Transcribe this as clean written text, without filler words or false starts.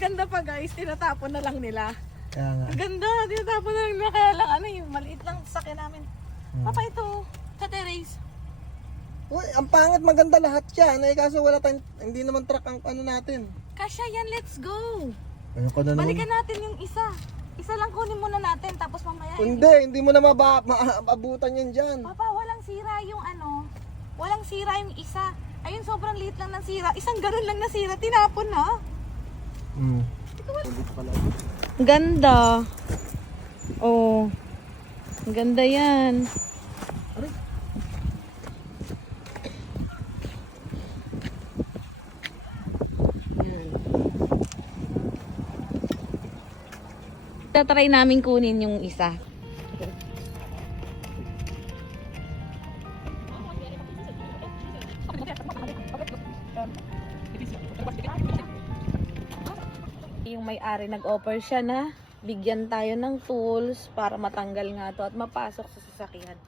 ganda pa guys, tinatapon na lang nila. Kaya nga. Ang ganda, tinatapon na lang nila. Kaya lang ano yung maliit lang sasakyan namin. Papa ito, sa terrace. Uy, ang pangit, maganda lahat yan. Eh, kaso wala tayong, hindi naman truck ang ano natin. Kasya yan, let's go. Ayun ko na naman. Balikan natin yung isa. Isa lang kunin muna natin, tapos mamaya. Hindi mo na maabutan yan dyan. Papa, walang sira yung ano. Walang sira yung isa. Ayun, sobrang liit lang ng sira. Isang ganun lang na sira, tinapon na. Ganda. Oh. Ang ganda yan. Tatry namin kunin yung isa. Yung may-ari nag-offer siya na bigyan tayo ng tools para matanggal nga to at mapasok sa sasakyan.